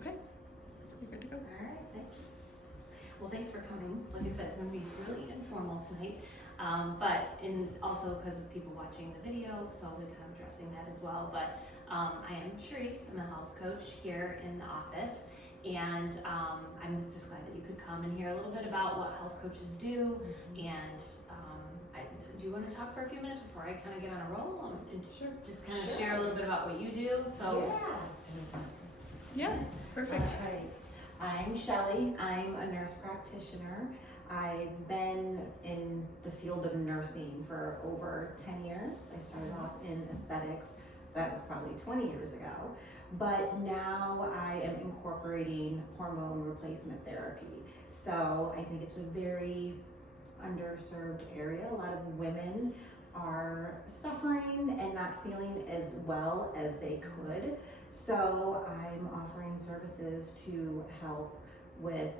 Okay. You're good to go. All right, thanks. Well, thanks for coming. Like I said, it's going to be really informal tonight, but also because of people watching the video, so I'll be kind of addressing that as well. But I am Cherise. I'm a health coach here in the office, and I'm just glad that you could come and hear a little bit about what health coaches do. And do you want to talk for a few minutes before I kind of get on a roll and just kind of share a little bit about what you do? So Yeah, perfect. All right. I'm Shelley. I'm a nurse practitioner. I've been in the field of nursing for over 10 years. I started off in aesthetics. That was probably 20 years ago. But now I am incorporating hormone replacement therapy. So I think it's a very underserved area. A lot of women are suffering and not feeling as well as they could. So I'm offering services to help with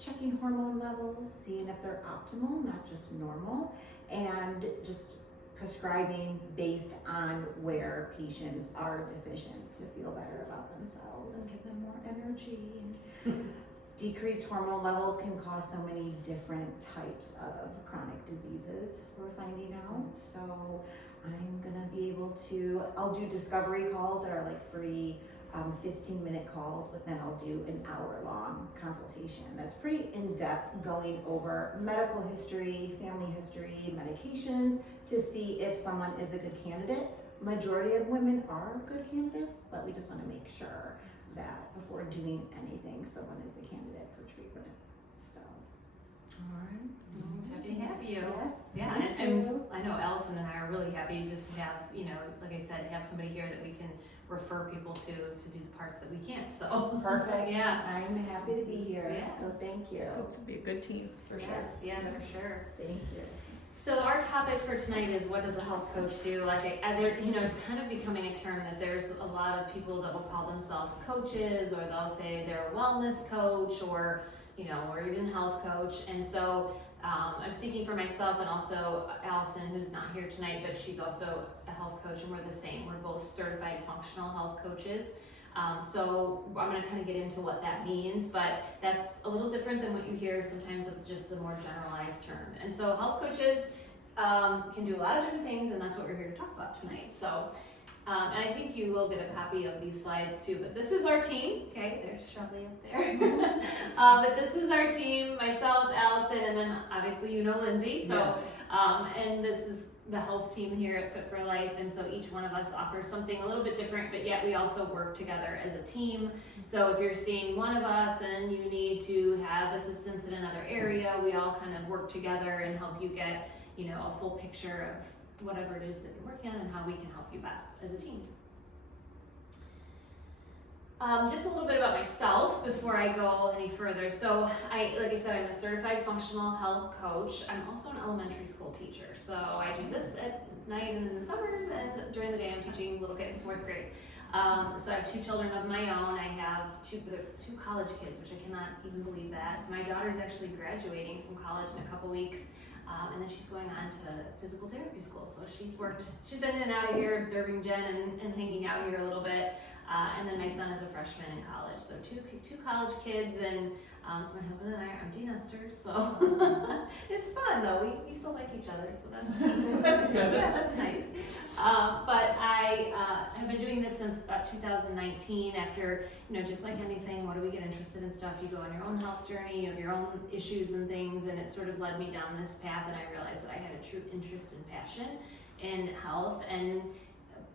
checking hormone levels, seeing if they're optimal, not just normal, and just prescribing based on where patients are deficient to feel better about themselves and give them more energy. Decreased hormone levels can cause so many different types of chronic diseases, we're finding out. So I'm gonna be able to, I'll do discovery calls that are like free 15-minute calls, but then I'll do an hour-long consultation. That's pretty in-depth, going over medical history, family history, medications, to see if someone is a good candidate. Majority of women are good candidates, but we just wanna make sure that before doing anything, someone is a candidate for treatment. So, All right. happy to have you. yes. Yeah, thank and you. I know Allison and I are really happy just to have, like I said, have somebody here that we can refer people to do the parts that we can't. So Perfect. Yeah. I'm happy to be here. Yeah. So thank you. Hope to be a good team. For sure. yes, yeah, for sure. Thank you. So our topic for tonight is, what does a health coach do? Like, it's kind of becoming a term that there's a lot of people that will call themselves coaches, or they'll say they're a wellness coach, or or even health coach. And so I'm speaking for myself and also Allison, who's not here tonight, but she's also a health coach, and we're the same. We're both certified functional health coaches. So I'm going to kind of get into what that means, but that's a little different than what you hear sometimes with just the more generalized term. And so health coaches can do a lot of different things, and that's what we're here to talk about tonight. So, and I think you will get a copy of these slides too, but this is our team. Okay, there's Shelley up there. But this is our team, myself, Allison, and then obviously Lindsay. So, Yes. And this is the health team here at Fit for Life, and so each one of us offers something a little bit different, but yet we also work together as a team. So if you're seeing one of us and you need to have assistance in another area, we all kind of work together and help you get a full picture of whatever it is that you're working on and how we can help you best as a team. Just a little bit about myself before I go any further. So like I said, I'm a certified functional health coach. I'm also an elementary school teacher. So I do this at night and in the summers, and during the day I'm teaching little kids, 4th grade. So I have 2 children of my own. I have two college kids, which I cannot even believe that. My daughter's actually graduating from college in a couple weeks. And then she's going on to physical therapy school. So she's been in and out of here observing Jen and hanging out here a little bit. And then my son is a freshman in college. So two college kids, and so my husband and I are empty nesters. So it's fun though. We still like each other, so That's good. Yeah, that's nice. But I have been doing this since about 2019. After, just like anything, what do we get interested in stuff? You go on your own health journey, you have your own issues and things, and it sort of led me down this path, and I realized that I had a true interest and passion in health. And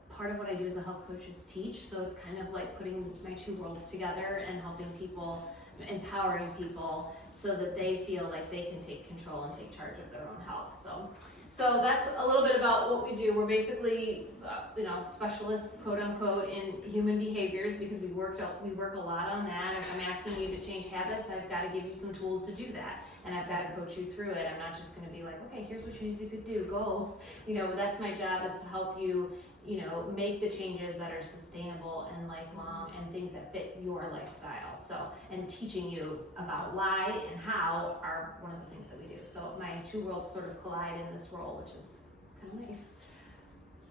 part of what I do as a health coach is teach, so it's kind of like putting my 2 worlds together and helping people, empowering people so that they feel like they can take control and take charge of their own health. So that's a little bit about what we do. We're basically, specialists, quote unquote, in human behaviors, because we work a lot on that. If I'm asking you to change habits, I've got to give you some tools to do that, and I've got to coach you through it. I'm not just going to be like, okay, here's what you need to do, go. That's my job, is to help you, make the changes that are sustainable and lifelong and things that fit your lifestyle. So, and teaching you about why and how are one of the things that we do. So my 2 worlds sort of collide in this role, which is kind of nice.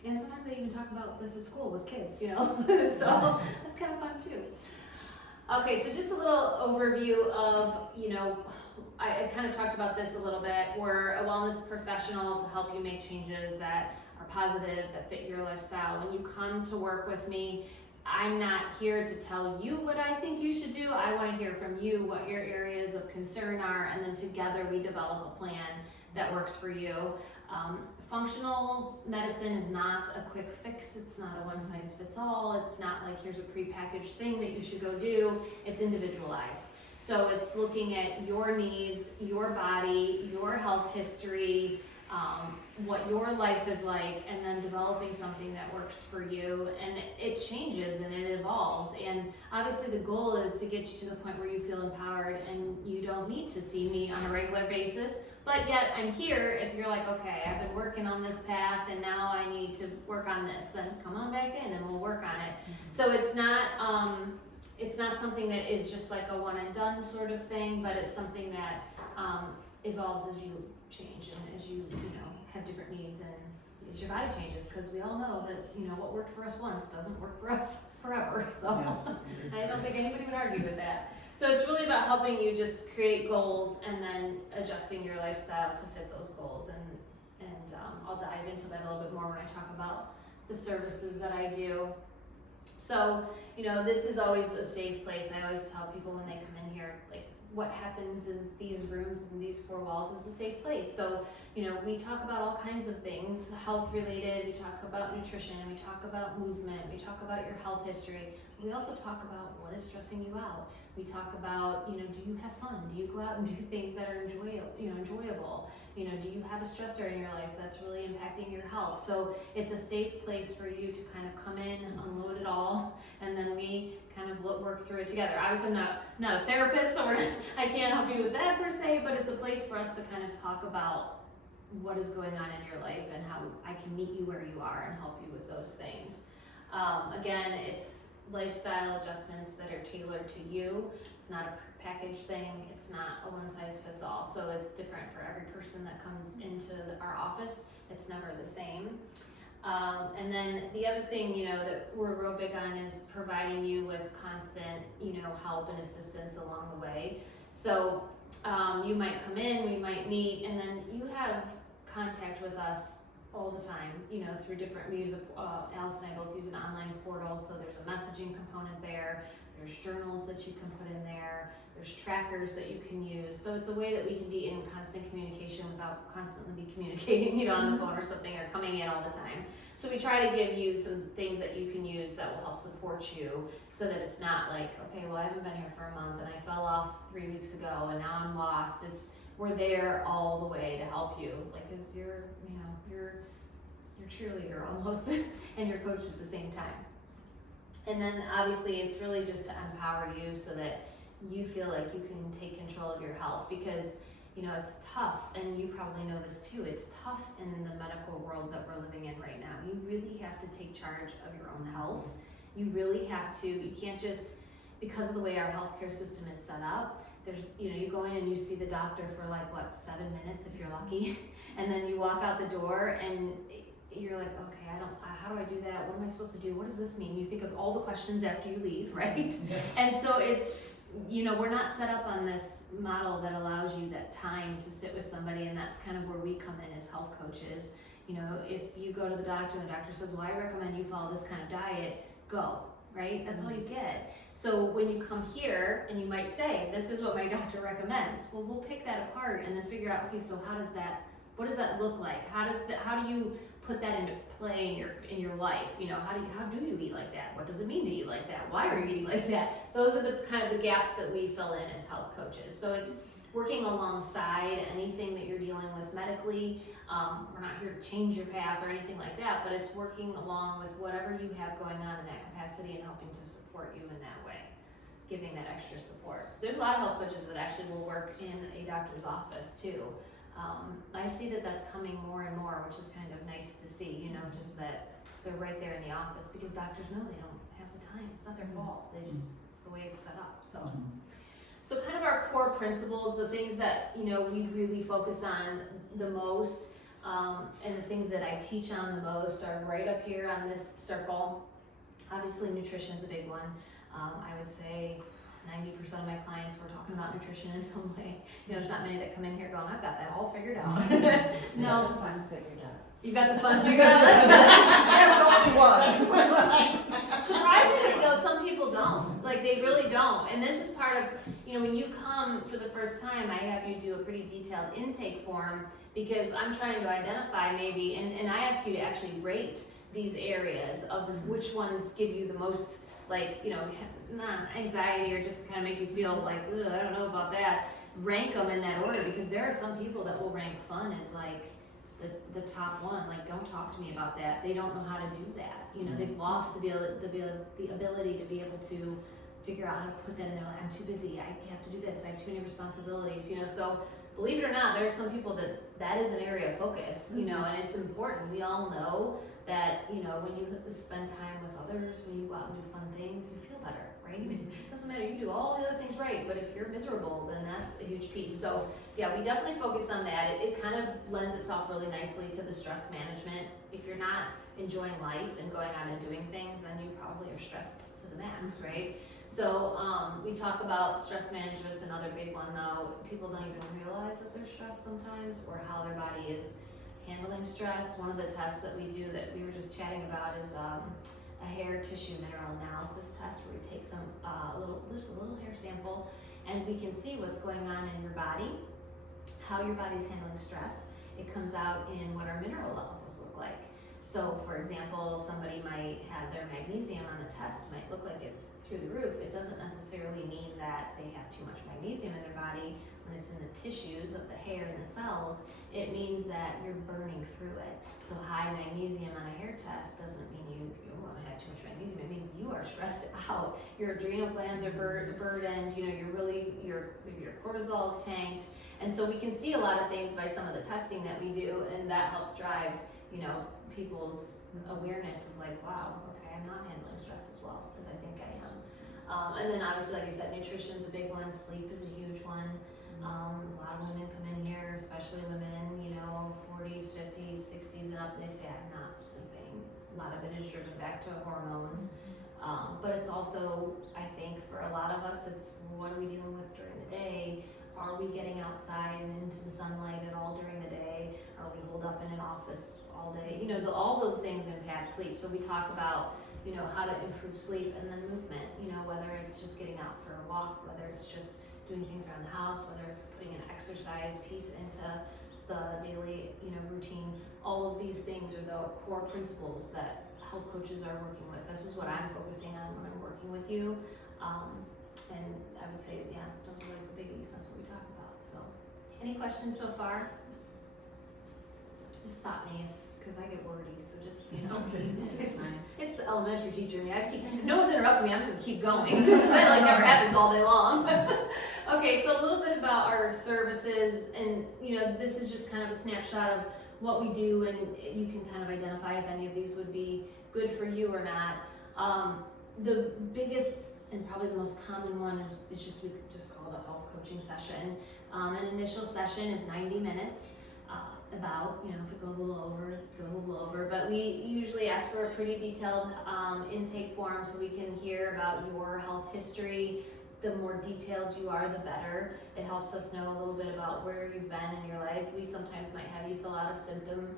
And sometimes I even talk about this at school with kids, you know, so that's kind of fun too. Okay, so just a little overview of, you know, I kind of talked about this a little bit. We're a wellness professional to help you make changes that are positive, that fit your lifestyle. When you come to work with me, I'm not here to tell you what I think you should do. I want to hear from you what your areas of concern are, and then together we develop a plan that works for you. Functional medicine is not a quick fix. It's not a one-size-fits-all. It's not like here's a prepackaged thing that you should go do. It's individualized. So it's looking at your needs, your body, your health history, what your life is like, and then developing something that works for you. And it changes and it evolves. And obviously the goal is to get you to the point where you feel empowered and you don't need to see me on a regular basis. But yet I'm here if you're like, okay, I've been working on this path and now I need to work on this, then come on back in and we'll work on it. So it's not something that is just like a one and done sort of thing, but it's something that evolves as you change and as you have different needs and as your body changes, because we all know that, you know, what worked for us once doesn't work for us forever. So Yes. I don't think anybody would argue with that. So it's really about helping you just create goals and then adjusting your lifestyle to fit those goals. And I'll dive into that a little bit more when I talk about the services that I do. So, you know, this is always a safe place. I always tell people when they come in here, like, what happens in these rooms and these four walls is a safe place. So, you know, we talk about all kinds of things, health related, we talk about nutrition, we talk about movement, we talk about your health history. We also talk about what is stressing you out. We talk about, you know, do you have fun? Do you go out and do things that are enjoyable? You know, do you have a stressor in your life that's really impacting your health? So it's a safe place for you to kind of come in and unload it all, and then we kind of work through it together. Obviously, I'm not a therapist, so I can't help you with that per se, but it's a place for us to kind of talk about what is going on in your life and how I can meet you where you are and help you with those things. Again, it's lifestyle adjustments that are tailored to you. It's not a package thing. It's not a one size fits all. So it's different for every person that comes into our office. It's never the same. And then the other thing, you know, that we're real big on is providing you with constant, you know, help and assistance along the way. So you might come in, we might meet, and then you have contact with us all the time, you know, through different means. Alice and I both use an online portal, so there's a messaging component there. There's journals that you can put in there. There's trackers that you can use. So it's a way that we can be in constant communication without constantly be communicating, you know, on the phone or something, or coming in all the time. So we try to give you some things that you can use that will help support you, so that it's not like, okay, well, I haven't been here for a month and I fell off 3 weeks ago and now I'm lost. We're there all the way to help you, like, cause you're cheerleader almost and your coach at the same time. And then obviously it's really just to empower you so that you feel like you can take control of your health, because, you know, it's tough, and you probably know this too, it's tough in the medical world that we're living in right now. You really have to take charge of your own health. You really have to, you can't just, because of the way our healthcare system is set up, there's, you know, you go in and you see the doctor for like, what, 7 minutes if you're lucky, and then you walk out the door and you're like, okay, how do I do that? What am I supposed to do? What does this mean? You think of all the questions after you leave, right? Yeah. And so it's, you know, we're not set up on this model that allows you that time to sit with somebody, and that's kind of where we come in as health coaches. You know, if you go to the doctor and the doctor says, well, I recommend you follow this kind of diet, go, right? That's all you get. So when you come here and you might say, this is what my doctor recommends, well, we'll pick that apart and then figure out, okay, so what does that look like? How do you put that into play in your life? You know, how do you eat like that? What does it mean to eat like that? Why are you eating like that? Those are the kind of the gaps that we fill in as health coaches. So it's working alongside anything that you're dealing with medically. We're not here to change your path or anything like that, but it's working along with whatever you have going on in that capacity and helping to support you in that way, giving that extra support. There's a lot of health coaches that actually will work in a doctor's office too. I see that that's coming more and more, which is kind of nice to see, you know, just that they're right there in the office, because doctors know they don't have the time. It's not their fault. It's the way it's set up. So kind of our core principles, the things that, you know, we really focus on the most, And the things that I teach on the most are right up here on this circle. Obviously, nutrition's a big one. I would say 90% of my clients were talking about nutrition in some way. You know, there's not many that come in here going, I've got that all figured out. No. The fun figured out. You got the fun figured out? That's good. That's only one. Surprisingly though, some people don't. Like, they really don't. And this is part of, you know, when you come for the first time, I have you do a pretty detailed intake form because I'm trying to identify maybe, and I ask you to actually rate these areas of which ones give you the most, like, you know, anxiety or just kind of make you feel like, ugh, I don't know about that. Rank them in that order because there are some people that will rank fun as like the top one. Like, don't talk to me about that. They don't know how to do that. You know, they've lost the ability to be able to figure out how to put that in there. Like, I'm too busy. I have to do this. I have too many responsibilities. You know, so believe it or not, there are some people that is an area of focus. You know, and it's important. We all know that, you know, when you spend time with others, when you go out and do fun things, you feel better, right? It doesn't matter, you do all the other things right, but if you're miserable, then that's a huge piece. So yeah, we definitely focus on that. It kind of lends itself really nicely to the stress management. If you're not enjoying life and going out and doing things, then you probably are stressed to the max, right? So we talk about stress management's another big one though. People don't even realize that they're stressed sometimes or how their body is handling stress. One of the tests that we do that we were just chatting about is a hair tissue mineral analysis test where we take just a little hair sample and we can see what's going on in your body, how your body's handling stress. It comes out in what our mineral levels look like. So for example, somebody might have their magnesium on the test, might look like it's through the roof. It doesn't necessarily mean that they have too much magnesium in their body. When it's in the tissues of the hair and the cells, it means that you're burning through it. So high magnesium on a hair test doesn't mean you want to have too much magnesium. It means you are stressed out. Your adrenal glands are burdened. You know, maybe your cortisol is tanked. And so we can see a lot of things by some of the testing that we do, and that helps drive, you know, people's awareness of like, wow, okay, I'm not handling stress as well as I think I am. And then obviously, like I said, nutrition's a big one. Sleep is a huge one. A lot of women come in here, especially women, you know, 40s, 50s, 60s and up, they say, I'm not sleeping. A lot of it is driven back to hormones. But it's also, I think, for a lot of us, it's what are we dealing with during the day? Are we getting outside and into the sunlight at all during the day? Are we holed up in an office all day? You know, all those things impact sleep. So we talk about, you know, how to improve sleep and then movement, you know, whether it's just getting out for a walk, whether it's just doing things around the house, whether it's putting an exercise piece into the daily, you know, routine. All of these things are the core principles that health coaches are working with. This is what I'm focusing on when I'm working with you. And I would say, yeah, those are like the biggies. That's what we talk about. So, any questions so far? Just stop me because I get wordy. So just, you know, it's the elementary teacher in me. I just keep, if no one's interrupting me, I'm just gonna keep going. That like never happens all day long. Okay, so a little bit about our services, and you know, this is just kind of a snapshot of what we do, and you can kind of identify if any of these would be good for you or not. The biggest and probably the most common one is just, we just call it a health coaching session. An initial session is 90 minutes. About, you know, if it goes a little over, it goes a little over, but we usually ask for a pretty detailed intake form so we can hear about your health history. The more detailed you are, the better. It helps us know a little bit about where you've been in your life. We sometimes might have you fill out a symptom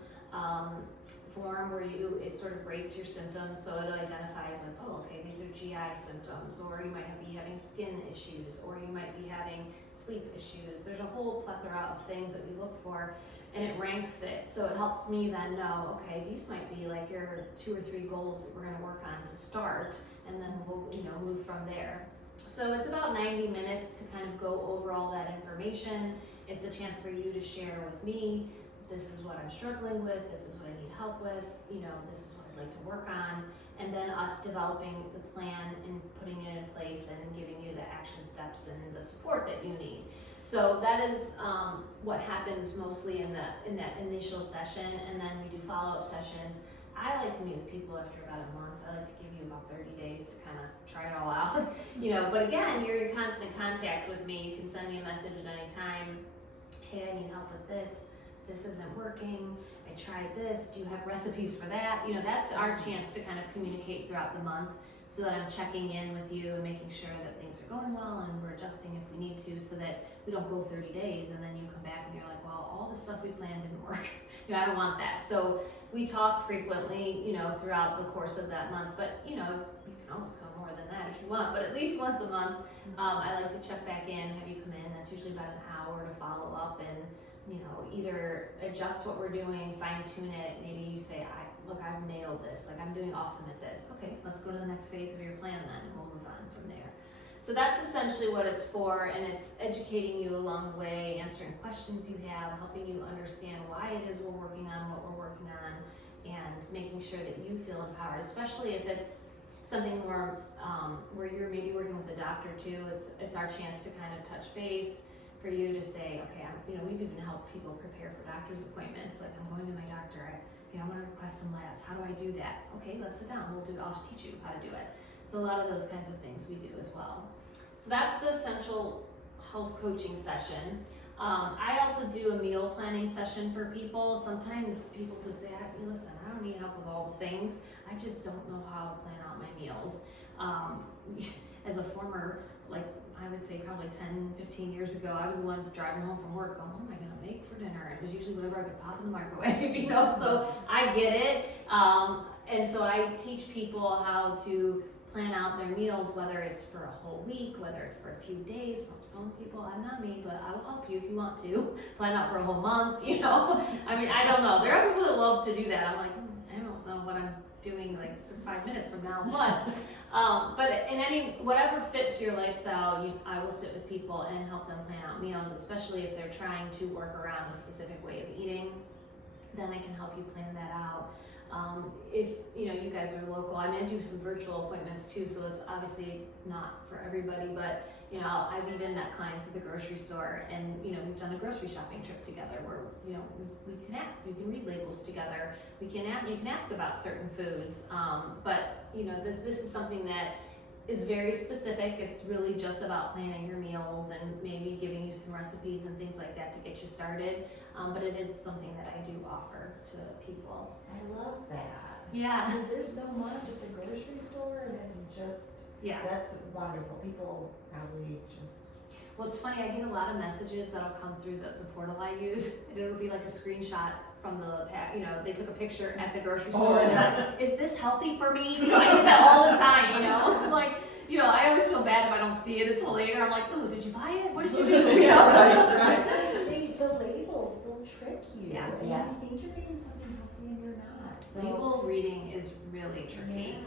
form where it sort of rates your symptoms, so it identifies like, oh, okay, these are GI symptoms, or you might be having skin issues, or you might be having sleep issues. There's a whole plethora of things that we look for, and it ranks it. So it helps me then know, okay, these might be like your 2 or 3 goals that we're gonna work on to start, and then we'll, you know, move from there. So it's about 90 minutes to kind of go over all that information. It's a chance for you to share with me, this is what I'm struggling with, this is what I need help with, you know, this is what I'd like to work on, and then us developing the plan and putting it in place and giving you the action steps and the support that you need. So that is what happens mostly in that initial session, and then we do follow-up sessions. I like to meet with people after about a month. I like to give you about 30 days to kind of try it all out, you know, but again, you're in constant contact with me. You can send me a message at any time. Hey, I need help with this. this isn't working, I tried this, do you have recipes for that? You know, that's our chance to kind of communicate throughout the month, so that I'm checking in with you and making sure that things are going well, and we're adjusting if we need to, so that we don't go 30 days and then you come back and you're like, well, all the stuff we planned didn't work. You know, I don't want that. So we talk frequently, you know, throughout the course of that month, but you know, you can always come more than that if you want, but at least once a month, I like to check back in, have you come in. That's usually about an hour to follow up and, you know, either adjust what we're doing, fine tune it. Maybe you say, look, I've nailed this, like I'm doing awesome at this. Okay, let's go to the next phase of your plan then, and we'll move on from there. So that's essentially what it's for, and it's educating you along the way, answering questions you have, helping you understand why it is we're working on what we're working on, and making sure that you feel empowered, especially if it's something where you're maybe working with a doctor too. It's our chance to kind of touch base, for you to say, okay, we've even helped people prepare for doctor's appointments. Like, I'm going to my doctor, I want to request some labs. How do I do that? Okay, let's sit down. I'll teach you how to do it. So a lot of those kinds of things we do as well. So that's the essential health coaching session. I also do a meal planning session for people. Sometimes people just say, listen, I don't need help with all the things. I just don't know how to plan out my meals. As a former, I would say probably 10, 15 years ago, I was the one driving home from work going, what am I gonna make for dinner? And it was usually whatever I could pop in the microwave, so I get it. And so I teach people how to plan out their meals, whether it's for a whole week, whether it's for a few days. Some people, I'm not me, but I will help you if you want to. Plan out for a whole month, I don't know. There are people that love to do that. I'm like, I don't know what I'm doing for 5 minutes from now, but in whatever fits your lifestyle, I will sit with people and help them plan out meals, especially if they're trying to work around a specific way of eating. Then I can help you plan that out. If you guys are local, I do some virtual appointments too, so it's obviously not for everybody, but I've even met clients at the grocery store, and we've done a grocery shopping trip together where we can read labels together. You can ask about certain foods, but this is something that is very specific. It's really just about planning your meals and maybe giving you some recipes and things like that to get you started. But it is something that I do offer to people. I love that. Yeah. Because there's so much at the grocery store, and it's just, that's wonderful. People probably just... Well, it's funny, I get a lot of messages that'll come through the portal I use, and it'll be like a screenshot from the pack, they took a picture at the grocery store, and they're like, is this healthy for me? I get that all the time, I always feel bad if I don't see it until later. I'm like, oh, did you buy it? What did you do? Right. The labels, they'll trick you. Yeah. And Yeah. you think you're getting something healthy and you're not. So, Label reading is really tricky.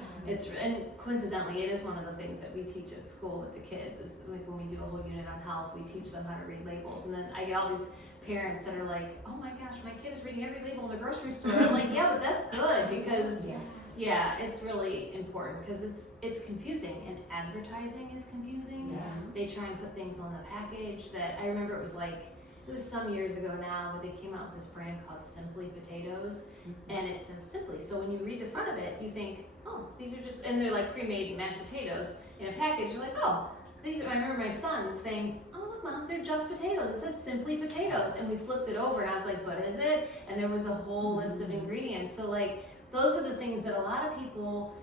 And coincidentally, it is one of the things that we teach at school with the kids, is when we do a whole unit on health, we teach them how to read labels. And then I get all these parents that are like, oh my gosh, my kid is reading every label in the grocery store. I'm like, yeah, but that's good, because it's really important, because it's confusing, and advertising is confusing. Yeah. They try and put things on the package that, I remember it was some years ago now, where they came out with this brand called Simply Potatoes, and it says Simply. So when you read the front of it, you think, oh, these are just, and they're like pre-made mashed potatoes in a package. You're like, oh, these are, I remember my son saying, oh, look, Mom, they're just potatoes. It says Simply Potatoes. And we flipped it over, and I was like, but is it? And there was a whole list of ingredients. So those are the things that a lot of people,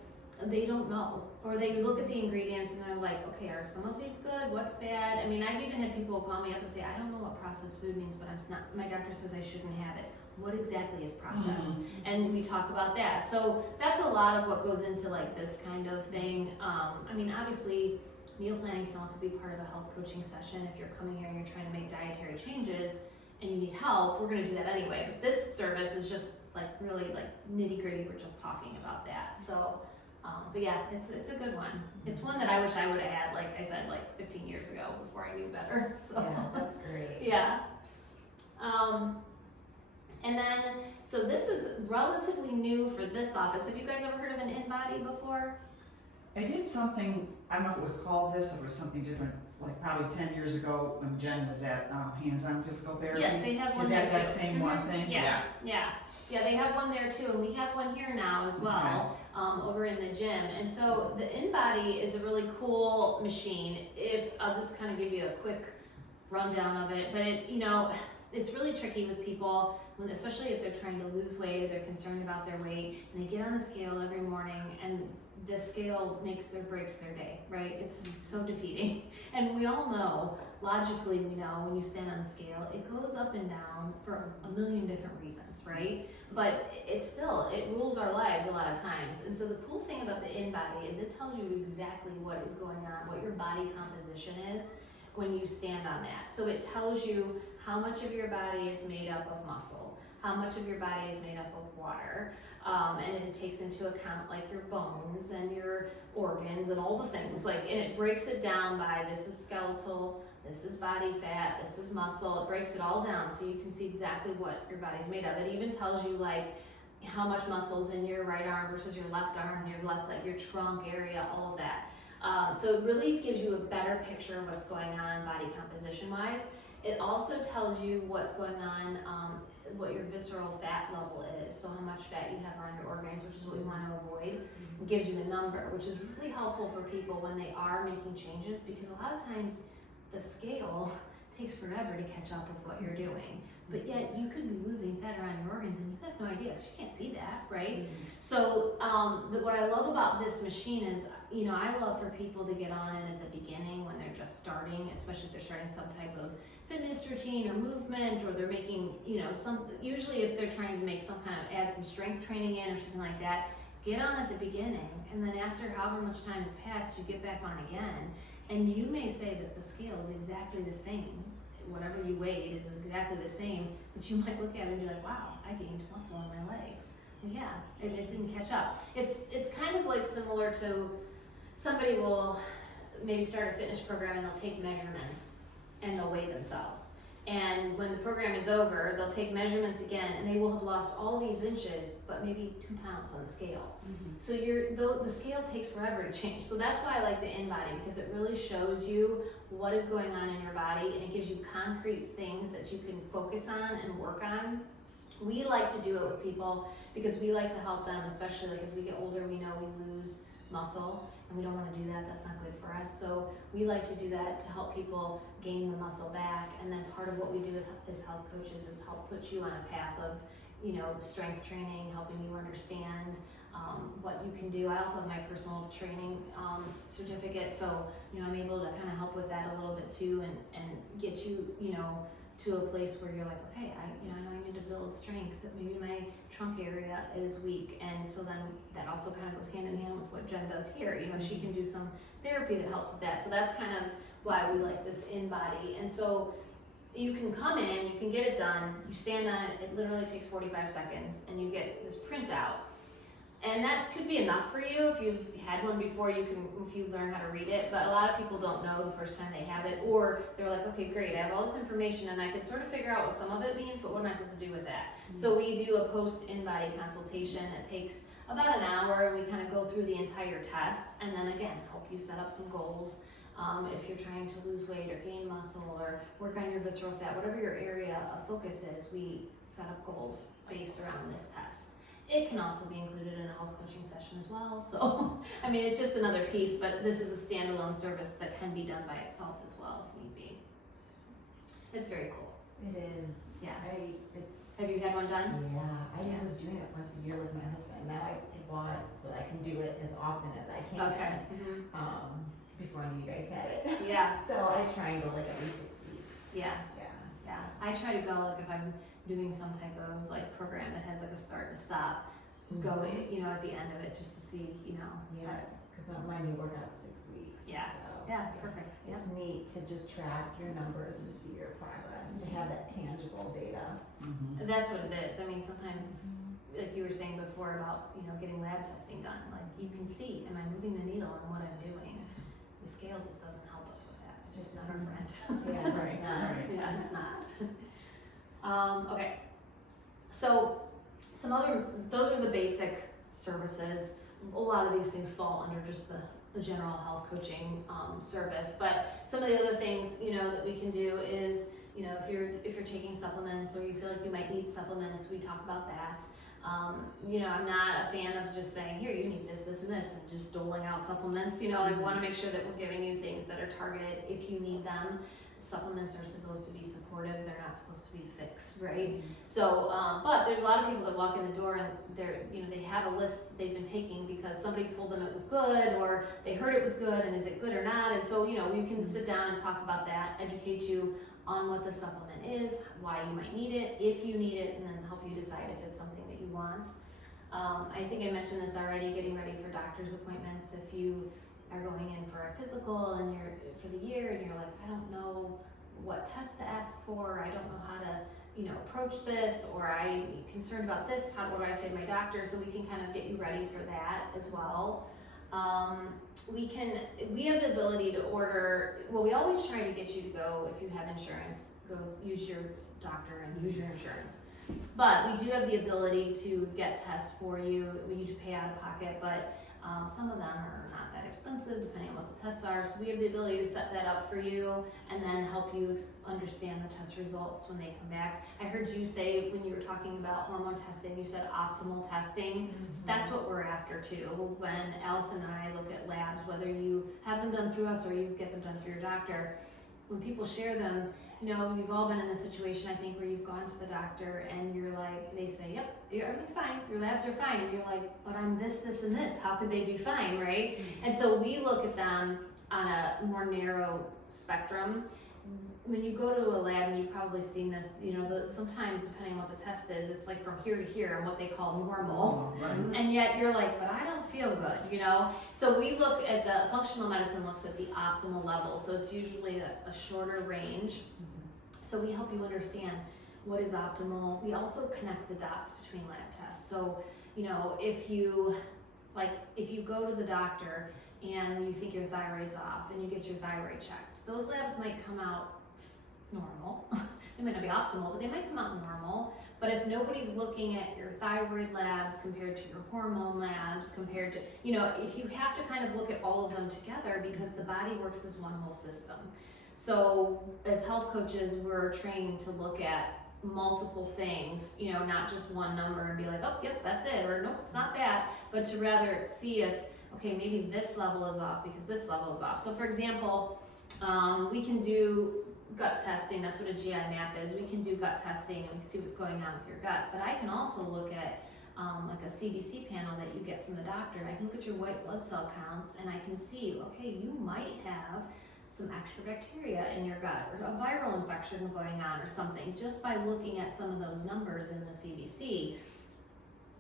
they don't know, or they look at the ingredients and they're like, okay, are some of these good? What's bad? I've even had people call me up and say, I don't know what processed food means, but my doctor says I shouldn't have it. What exactly is processed? And we talk about that. So that's a lot of what goes into this kind of thing. Obviously, meal planning can also be part of a health coaching session. If you're coming here and you're trying to make dietary changes and you need help, we're going to do that anyway. But this service is just really nitty gritty. We're just talking about that. So. But yeah, it's a good one. It's one that I wish I would have had, like I said, 15 years ago before I knew better. So yeah, that's great. Yeah. And then, so this is relatively new for this office. Have you guys ever heard of an InBody before? I did something, I don't know if it was called this or it was something different, probably 10 years ago when Jen was at hands-on physical therapy. Yes, they have one Is there that too. same one thing? Yeah, they have one there too, and we have one here now as well, over in the gym. And so the InBody is a really cool machine. I'll just kind of give you a quick rundown of it, but it's really tricky with people, when, especially if they're trying to lose weight or they're concerned about their weight, and they get on the scale every morning, and the scale makes or breaks their day, right? It's so defeating. And we all know, logically we know, when you stand on the scale, it goes up and down for a million different reasons, right? But it rules our lives a lot of times. And so the cool thing about the InBody is it tells you exactly what is going on, what your body composition is when you stand on that. So it tells you how much of your body is made up of muscle, how much of your body is made up of water, and it takes into account like your bones and your organs and all the things, like, and it breaks it down by this is skeletal, this is body fat, this is muscle. It breaks it all down so you can see exactly what your body's made of. It even tells you like how much muscle's in your right arm versus your left arm, your left leg, your trunk area, all of that. So it really gives you a better picture of what's going on body composition wise. It also tells you what's going on, what your visceral fat level is, so how much fat you have around your organs, which is what we want to avoid. It gives you a number, which is really helpful for people when they are making changes, because a lot of times the scale takes forever to catch up with what you're doing. But yet you could be losing fat around your organs and you have no idea, because you can't see that, right? So what I love about this machine is, you know, I love for people to get on it at the beginning when they're just starting, especially if they're starting some type of fitness routine or movement, or they're making, you know, usually if they're trying to make some kind of, add some strength training in or something like that, get on at the beginning, and then after however much time has passed, you get back on again, and you may say that the scale is exactly the same, whatever you weighed is exactly the same, but you might look at it and be like, wow, I gained muscle on my legs. Well, yeah, it didn't catch up. It's kind of like similar to somebody will maybe start a fitness program and they'll take measurements and they'll weigh themselves. And when the program is over, they'll take measurements again and they will have lost all these inches, but maybe 2 pounds on the scale. So the scale takes forever to change. So that's why I like the InBody, because it really shows you what is going on in your body, and it gives you concrete things that you can focus on and work on. We like to do it with people because we like to help them, especially like as we get older, we know we lose muscle and we don't want to do that. That's not good for us. So we like to do that to help people gain the muscle back. And then part of what we do as health coaches is help put you on a path of, you know, strength training, helping you understand what you can do. I also have my personal training certificate, so you know I'm able to kind of help with that a little bit too, and get you, you know, to a place where you're like, okay, I know I need to build strength, that maybe my trunk area is weak, and so then that also kind of goes hand in hand with what Jen does here. You know, she can do some therapy that helps with that. So that's kind of why we like this InBody. And so you can come in, you can get it done, you stand on it, it literally takes 45 seconds, and you get this printout. And that could be enough for you if you've had one before, if you learn how to read it, but a lot of people don't know the first time they have it, or they're like, okay, great, I have all this information and I can sort of figure out what some of it means, but what am I supposed to do with that? So we do a post-InBody consultation. It takes about an hour. We kind of go through the entire test, and then again, help you set up some goals. If you're trying to lose weight or gain muscle or work on your visceral fat, whatever your area of focus is, we set up goals based around this test. It can also be included in a health coaching session as well. So, I mean, it's just another piece, but this is a standalone service that can be done by itself as well if need be. It's very cool. It is. Yeah. Have you had one done? Yeah, I was doing it once a year with my husband. Now I bought so I can do it as often as I can. Okay. Before I knew you guys had it. Yeah. So I try and go like every 6 weeks. Yeah. Yeah. I try to go like if I'm doing some type of like program that has like a start and a stop, go you know, at the end of it just to see, you know. Yeah, because my new workout's 6 weeks. Yeah. So, yeah, it's perfect. Yep. It's neat to just track your numbers and see your progress, to have that tangible data. And that's what it is. I mean, sometimes, like you were saying before about, you know, getting lab testing done, like you can see, am I moving the needle on what I'm doing? The scale just doesn't help us with that. It's just not our friend. Yeah, it's not. Yeah, it's not. Okay. So those are the basic services. A lot of these things fall under just the general health coaching service, but some of the other things, you know, that we can do is, you know, if you're taking supplements or you feel like you might need supplements, we talk about that. You know, I'm not a fan of just saying, here, you need this, this, and this, and just doling out supplements. You know, I want to make sure that we're giving you things that are targeted if you need them. Supplements are supposed to be supportive, they're not supposed to be the fix, right? So, but there's a lot of people that walk in the door and they have a list they've been taking because somebody told them it was good, or they heard it was good, and is it good or not? And so, we can sit down and talk about that, educate you on what the supplement is, why you might need it, if you need it, and then help you decide if it's something that you want. I think I mentioned this already, getting ready for doctor's appointments. If you are going in for a physical and you're for the year and you're like, I don't know what tests to ask for, I don't know how to approach this, or I'm concerned about this, what do I say to my doctor? So we can kind of get you ready for that as well. We have the ability to order, we always try to get you to go, if you have insurance, go use your doctor and use your insurance. But we do have the ability to get tests for you. We need to pay out of pocket, but some of them are not that expensive depending on what the tests are. So we have the ability to set that up for you and then help you understand the test results when they come back. I heard you say when you were talking about hormone testing, you said optimal testing. That's what we're after too. When Alice and I look at labs, whether you have them done through us or you get them done through your doctor, when people share them, you've all been in this situation, I think, where you've gone to the doctor and you're like, they say, yep, everything's fine, your labs are fine. And you're like, but I'm this, this, and this. How could they be fine, right? And so we look at them on a more narrow spectrum. When you go to a lab, and you've probably seen this, sometimes depending on what the test is, it's like from here to here and what they call normal. Right. And yet you're like, but I don't feel good, So we look at the functional medicine looks at the optimal level. So it's usually a shorter range. So we help you understand what is optimal. We also connect the dots between lab tests. So, if you go to the doctor and you think your thyroid's off and you get your thyroid checked, those labs might come out normal. They might not be optimal, but they might come out normal. But if nobody's looking at your thyroid labs compared to your hormone labs, compared to, if you have to kind of look at all of them together, because the body works as one whole system. So as health coaches, we're trained to look at multiple things, not just one number and be like, oh, yep, that's it, or nope, it's not that, but to rather see if, okay, maybe this level is off because this level is off. So for example, we can do gut testing. That's what a GI map is. We can do gut testing and we can see what's going on with your gut, but I can also look at like a CBC panel that you get from the doctor. I can look at your white blood cell counts and I can see, okay, you might have some extra bacteria in your gut or a viral infection going on or something. Just by looking at some of those numbers in the CBC,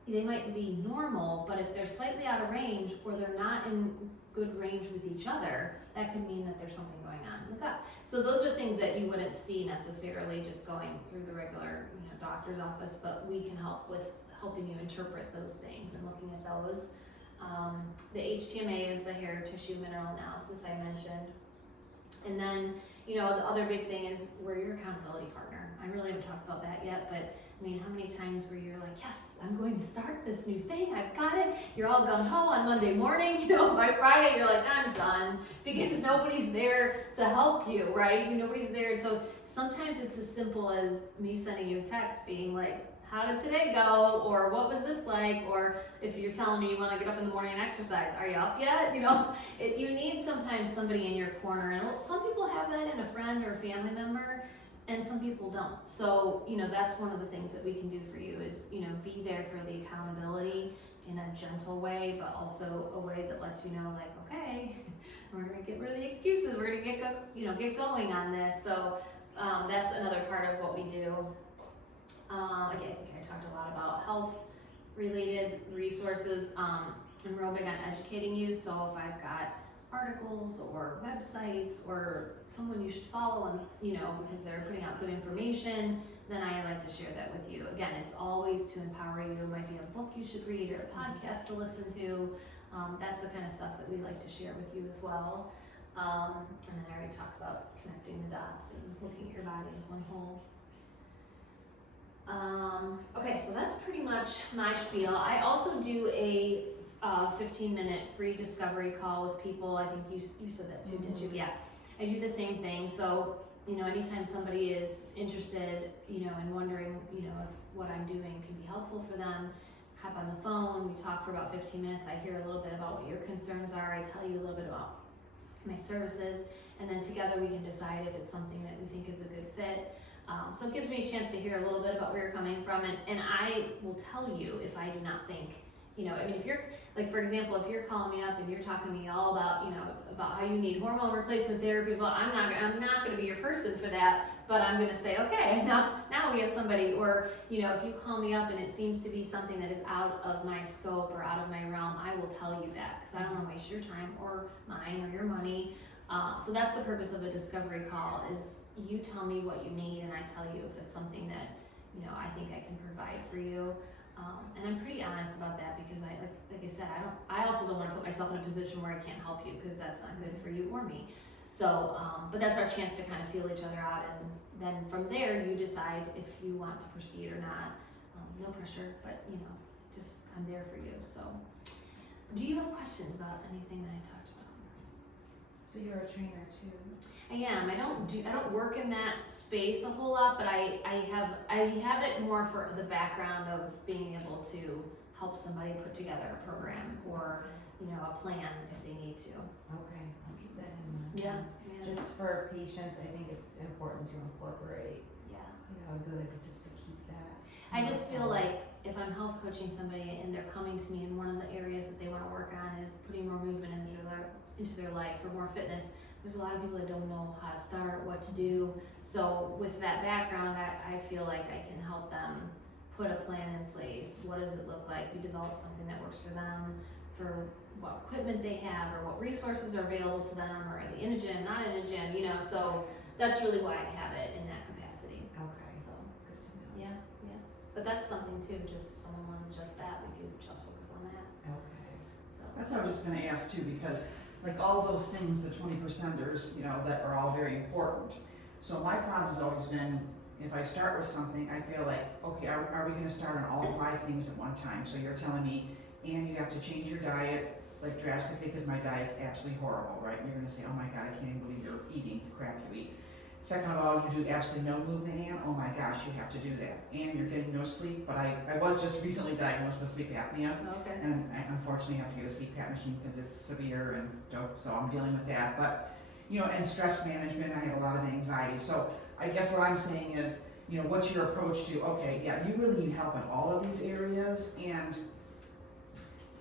they might be normal, but if they're slightly out of range or they're not in good range with each other, that could mean that there's something going on in the gut. So those are things that you wouldn't see necessarily just going through the regular doctor's office, but we can help with helping you interpret those things and looking at those. The HTMA is the hair tissue mineral analysis I mentioned. And then, the other big thing is we're your accountability partner. I really haven't talked about that yet, but how many times where you're like, yes, I'm going to start this new thing, I've got it. You're all gung-ho on Monday morning, by Friday you're like, I'm done, because nobody's there to help you, right? Nobody's there. And so sometimes it's as simple as me sending you a text being like, how did today go? Or what was this like? Or if you're telling me you want to get up in the morning and exercise, are you up yet? You need sometimes somebody in your corner. And some people have that in a friend or a family member, and some people don't. So, that's one of the things that we can do for you is, be there for the accountability in a gentle way, but also a way that lets you know, like, okay, we're going to get rid of the excuses. We're going to get going on this. So that's another part of what we do. I think I talked a lot about health-related resources. I'm real big on educating you, so if I've got articles or websites or someone you should follow and, because they're putting out good information, then I like to share that with you. Again, it's always to empower you. It might be a book you should read or a podcast to listen to. That's the kind of stuff that we like to share with you as well. And then I already talked about connecting the dots and looking at your body as one whole. Okay, so that's pretty much my spiel. I also do a 15-minute free discovery call with people. I think you said that too, didn't you? Yeah, I do the same thing. So, anytime somebody is interested, and wondering, if what I'm doing can be helpful for them, hop on the phone, we talk for about 15 minutes. I hear a little bit about what your concerns are. I tell you a little bit about my services, and then together we can decide if it's something that we think is a good fit. So it gives me a chance to hear a little bit about where you're coming from, and I will tell you if I do not think, I mean, if you're, like, for example, if you're calling me up and you're talking to me all about, about how you need hormone replacement therapy, well, I'm not gonna be your person for that, but I'm gonna say, okay, now we have somebody, or, if you call me up and it seems to be something that is out of my scope or out of my realm, I will tell you that, because I don't wanna waste your time or mine or your money. So that's the purpose of a discovery call, is you tell me what you need and I tell you if it's something that, I think I can provide for you. And I'm pretty honest about that, because like I said, I also don't want to put myself in a position where I can't help you, because that's not good for you or me. So, but that's our chance to kind of feel each other out, and then from there you decide if you want to proceed or not. No pressure, but just I'm there for you. So, do you have questions about anything that I talked about? So you're a trainer too? I am. I don't work in that space a whole lot, but I have it more for the background of being able to help somebody put together a program or a plan if they need to. Okay, I'll keep that in mind. Yeah. Just for patients, I think it's important to incorporate, Yeah. good, just to keep that. I just feel like if I'm health coaching somebody and they're coming to me and one of the areas that they want to work on is putting more movement into their life or more fitness, there's a lot of people that don't know how to start, what to do. So with that background, I feel like I can help them put a plan in place. What does it look like? We develop something that works for them, for what equipment they have or what resources are available to them, or are they in a gym, not in a gym, so that's really why I have it in that capacity. Okay, So good to know. yeah. But that's something too, just if someone wanted just that, we could just focus on that. Okay. So That's what I was just gonna ask too, because like all those things, the 20%ers, that are all very important. So my problem has always been, if I start with something, I feel like, okay, are we gonna start on all 5 things at one time? So you're telling me, and you have to change your diet, like drastically, because my diet's absolutely horrible, right? You're gonna say, oh my God, I can't even believe you're eating the crap you eat. Second of all, you do absolutely no movement, and oh my gosh, you have to do that. And you're getting no sleep, but I was just recently diagnosed with sleep apnea. okay. And I unfortunately have to get a CPAP machine because it's severe, and so I'm dealing with that. But, and stress management, I have a lot of anxiety. So I guess what I'm saying is, what's your approach to, okay, yeah, you really need help in all of these areas, and,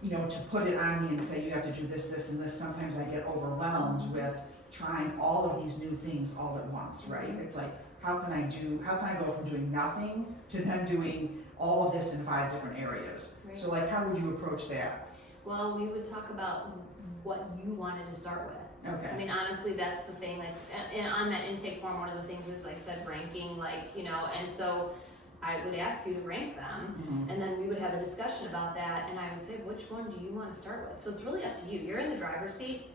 to put it on me and say you have to do this, this, and this, sometimes I get overwhelmed with trying all of these new things all at once, right? It's like, how can I go from doing nothing to then doing all of this in 5 different areas? Right. So like, how would you approach that? Well, we would talk about what you wanted to start with. Okay. I mean, honestly, that's the thing, like, and on that intake form, one of the things is, like I said, ranking, and so I would ask you to rank them, Mhm. and then we would have a discussion about that, and I would say, which one do you want to start with? So it's really up to you. You're in the driver's seat.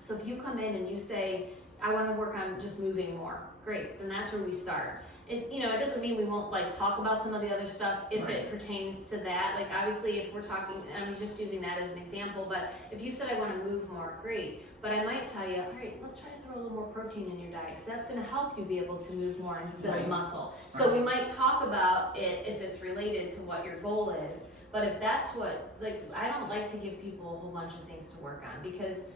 So if you come in and you say, I want to work on just moving more, great, then that's where we start. It doesn't mean we won't talk about some of the other stuff if Right. it pertains to that. Like, obviously, if we're talking, I'm just using that as an example, but if you said I want to move more, great. But I might tell you, all right, let's try to throw a little more protein in your diet, because that's going to help you be able to move more and build Right. muscle. So we might talk about it if it's related to what your goal is. But if that's what, I don't like to give people a whole bunch of things to work on, because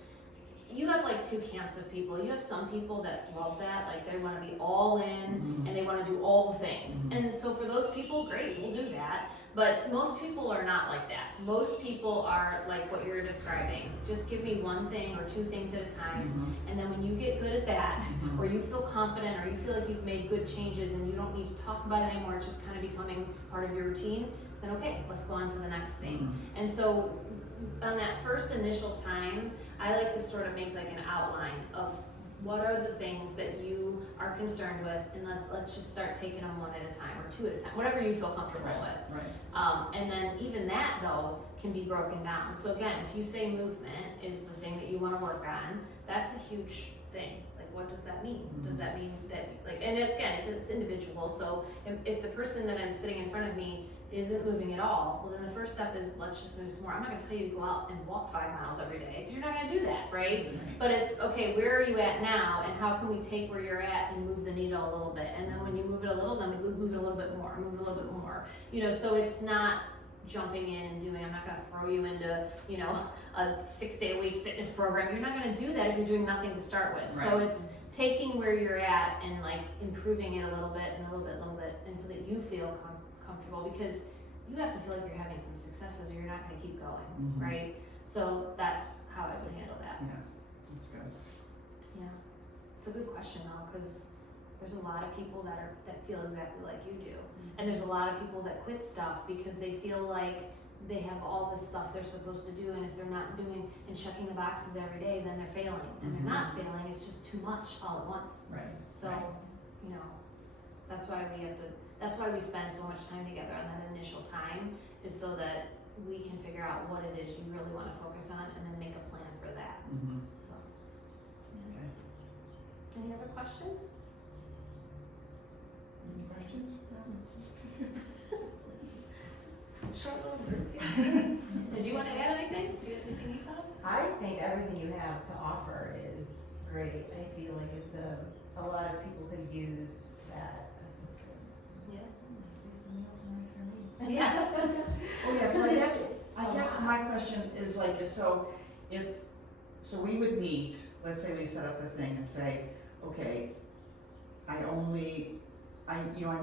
you have 2 camps of people. You have some people that love that, they want to be all in, Mhm. and they want to do all the things. Mhm. And so for those people, great, we'll do that. But most people are not like that. Most people are like what you're describing. Just give me 1 thing or 2 things at a time. Mhm. And then when you get good at that, Mhm. or you feel confident, or you feel like you've made good changes and you don't need to talk about it anymore, it's just kind of becoming part of your routine, then okay, let's go on to the next thing. Mhm. And so on that first initial time, I like to sort of make an outline of what are the things that you are concerned with, and let's just start taking them 1 at a time or 2 at a time, whatever you feel comfortable with. Right. And then even that though can be broken down. So again, if you say movement is the thing that you want to work on, that's a huge thing. What does that mean? Mhm. Does that mean that and again, it's individual. So if the person that is sitting in front of me isn't moving at all, well then the first step is let's just move some more. I'm not going to tell you to go out and walk 5 miles every day, because you're not going to do that, right? Right. But it's okay, where are you at now, and how can we take where you're at and move the needle a little bit? And then when you move it a little, then we move it a little bit more, move it a little bit more. So it's not jumping in and doing, I'm not gonna throw you into, you know, a 6-day-a-week fitness program. You're not gonna do that if you're doing nothing to start with. So Right. it's taking where you're at and like improving it a little bit and a little bit, and so that you feel comfortable, because you have to feel like you're having some successes or you're not gonna keep going, Mhm. right? So that's how I would handle that. Yeah, that's good. Yeah, it's a good question though, because there's a lot of people that feel exactly like you do, and there's a lot of people that quit stuff because they feel like they have all this stuff they're supposed to do, and if they're not doing and checking the boxes every day, then they're failing, and Mhm. they're not failing. It's just too much all at once. Right. So, Right. you know, that's why we have to. That's why we spend so much time together on that initial time, is so that we can figure out what it is you really want to focus on, and then make a plan for that. Mm-hmm. So, Okay. any other questions? Any questions? Short little group here. Did you want to add anything? Do you have anything you thought of? I think everything you have to offer is great. I feel like it's a lot of people could use that assistance. Yeah. Do some meal plans for me. Yeah. Oh, yeah, so I guess, It's I a guess lot. my question is like, so we would meet, let's say we set up the thing and say, okay, I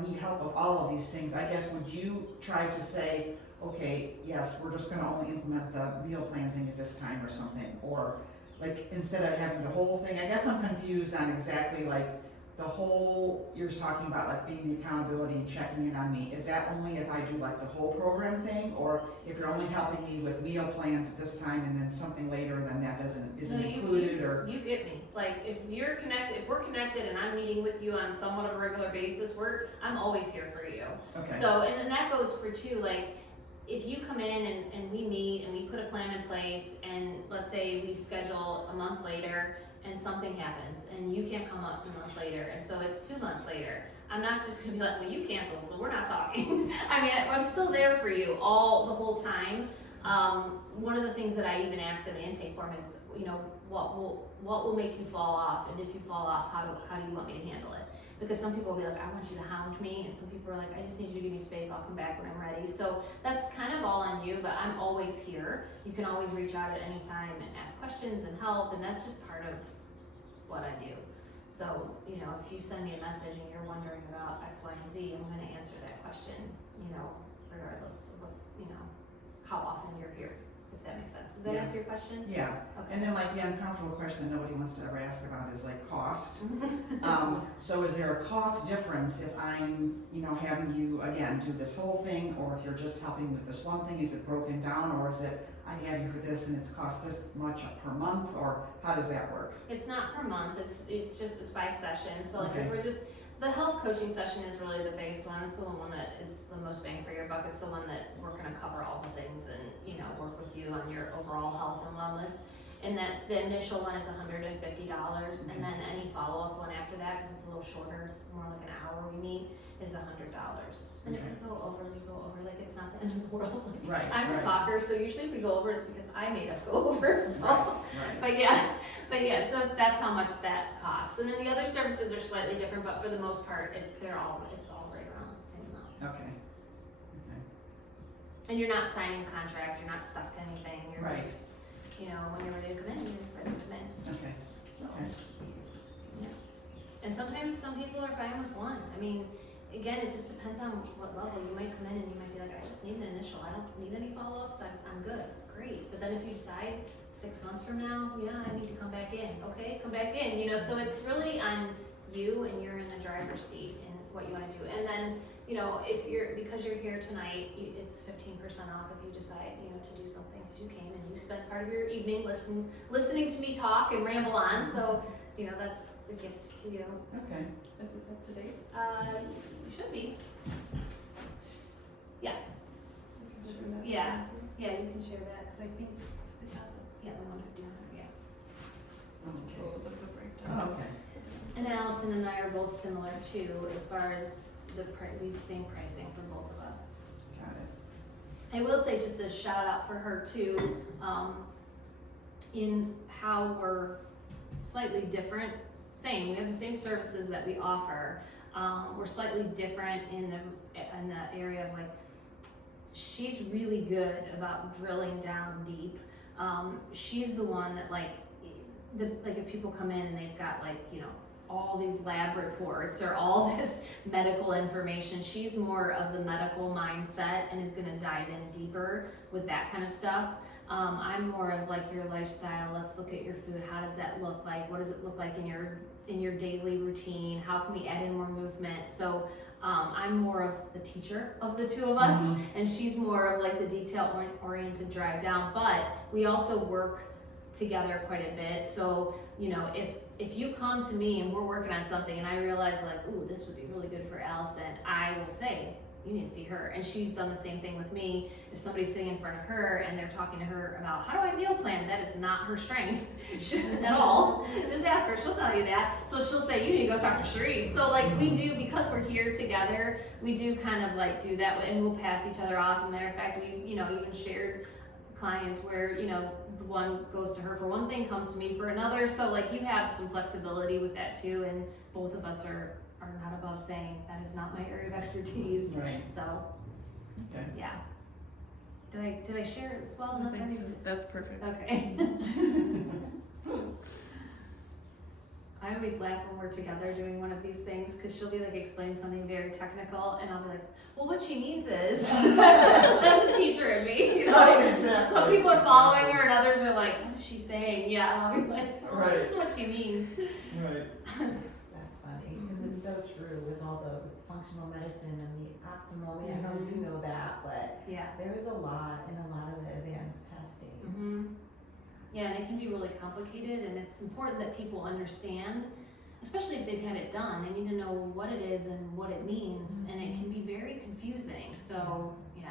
need help with all of these things. I guess, would you try to say, okay, yes, we're just gonna only implement the meal plan thing at this time or something? Or like, instead of having the whole thing, I guess I'm confused on exactly like the whole, you're talking about like being the accountability and checking in on me. Is that only if I do like the whole program thing? Or if you're only helping me with meal plans at this time and then something later, then that isn't No, included, or? You get me. Like, if we're connected and I'm meeting with you on somewhat of a regular basis, I'm always here for you. Okay. So, and that goes for too, like, if you come in and we meet and we put a plan in place, and let's say we schedule a month later and something happens and you can't come up a month later, and so it's 2 months later, I'm not just gonna be like, well, you canceled, so we're not talking. I mean, I'm still there for you the whole time. One of the things that I even ask in the intake form is, you know, what will make you fall off, and if you fall off, how do you want me to handle it? Because some people will be like, I want you to hound me, and some people are like, I just need you to give me space, I'll come back when I'm ready. So that's kind of all on you, but I'm always here. You can always reach out at any time and ask questions and help, and that's just part of what I do. So, you know, if you send me a message and you're wondering about X, Y, and Z, I'm gonna answer that question, you know, regardless of how often you're here, if that makes sense. Does that Yeah. answer your question? Yeah, Okay. and then like the uncomfortable question nobody wants to ever ask about is like cost. So is there a cost difference if I'm, having you again do this whole thing, or if you're just helping with this one thing? Is it broken down, or is it I have you for this and it's cost this much per month, or how does that work? It's not per month, it's by session. So like Okay. if we're just, the health coaching session is really the biggest one. It's the one that is the most bang for your buck. It's the one that we're gonna cover all the things and, work with you on your overall health and wellness. And that the initial one is $150, and then any follow-up one after that, because it's a little shorter, it's more like an hour we meet, is $100. And if Okay. we go over, we go over, like it's not the end of the world. Like, Right, I'm a right. talker, so usually if we go over, it's because I made us go over, so. Right. But yeah, so that's how much that costs. And then the other services are slightly different, but for the most part, it's all right around the same amount. Okay. And you're not signing a contract, you're not stuck to anything, you're Right. just, when you're ready to come in, you're ready to come in. Okay. So, Okay. yeah. And sometimes some people are fine with one. I mean, again, it just depends on what level. You might come in and you might be like, I just need an initial, I don't need any follow-ups, I'm good, great. But then if you decide 6 months from now, I need to come back in, okay, come back in, so it's really on you, and you're in the driver's seat in what you wanna do. And then, because you're here tonight, it's 15% off if you decide, to do something, because you came and you spent part of your evening listening to me talk and ramble on, so, that's the gift to you. Okay. Is this up to date? You should be. Yeah. Yeah, you can share that, because I think, the 150, yeah. Oh, okay. And Allison and I are both similar too, as far as the same pricing for both of us. Got it. I will say just a shout out for her too, in how we're slightly different. We have the same services that we offer. We're slightly different in the area of like, she's really good about drilling down deep. She's the one that like if people come in and they've got like, you know, all these lab reports or all this medical information, she's more of the medical mindset and is gonna dive in deeper with that kind of stuff. I'm more of like your lifestyle. Let's look at your food. How does that look like? What does it look like in your daily routine? How can we add in more movement? So I'm more of the teacher of the two of us, and she's more of like the detail oriented drive down. But we also work together quite a bit. So, you know, if you come to me and we're working on something and I realize like, ooh, this would be really good for Allison, I will say, you need to see her. And she's done the same thing with me. If somebody's sitting in front of her and they're talking to her about how do I meal plan, that is not her strength at all. Just ask her, she'll tell you that. So she'll say, you need to go talk to Cherise. So like we do, because we're here together, we do kind of like do that, and we'll pass each other off. As a matter of fact, we, you know, even shared clients where, you know, the one goes to her for one thing, comes to me for another. So like you have some flexibility with that too, and both of us are not above saying that is not my area of expertise. Right. So, Okay. yeah. Did I share it well enough? I think so. That's perfect. Okay. I always laugh when we're together doing one of these things because she'll be like explaining something very technical and I'll be like, well, what she means is, that's a teacher in me, you know? Right, exactly. Some people are following her and others are like, what is she saying? Yeah, and I'll be like, oh, Right. this is what she means. Right. That's funny, because it's so true with all the functional medicine and the optimal, I mean, I know you know that, but Yeah. there is a lot in a lot of the advanced testing. Mm-hmm. Yeah, and it can be really complicated, and it's important that people understand, especially if they've had it done. They need to know what it is and what it means, and it can be very confusing. So yeah,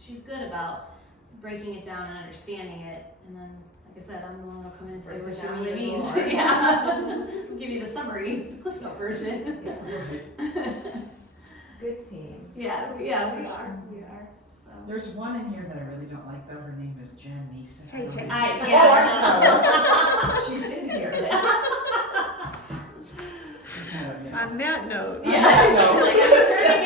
she's good about breaking it down and understanding it, and then, like I said, I'm the one that'll come in and tell you what Breaks she it down really even means. more. Yeah, we'll give you the summary, the Cliff Note version. Good team. Yeah, we are. So. There's one in here that I really don't like though. Her name is Jen Neeson. Hey, hey. Oh, I'm sorry. She's in here. She's kind of, you know. On that note. Yeah, she's like, I'm turning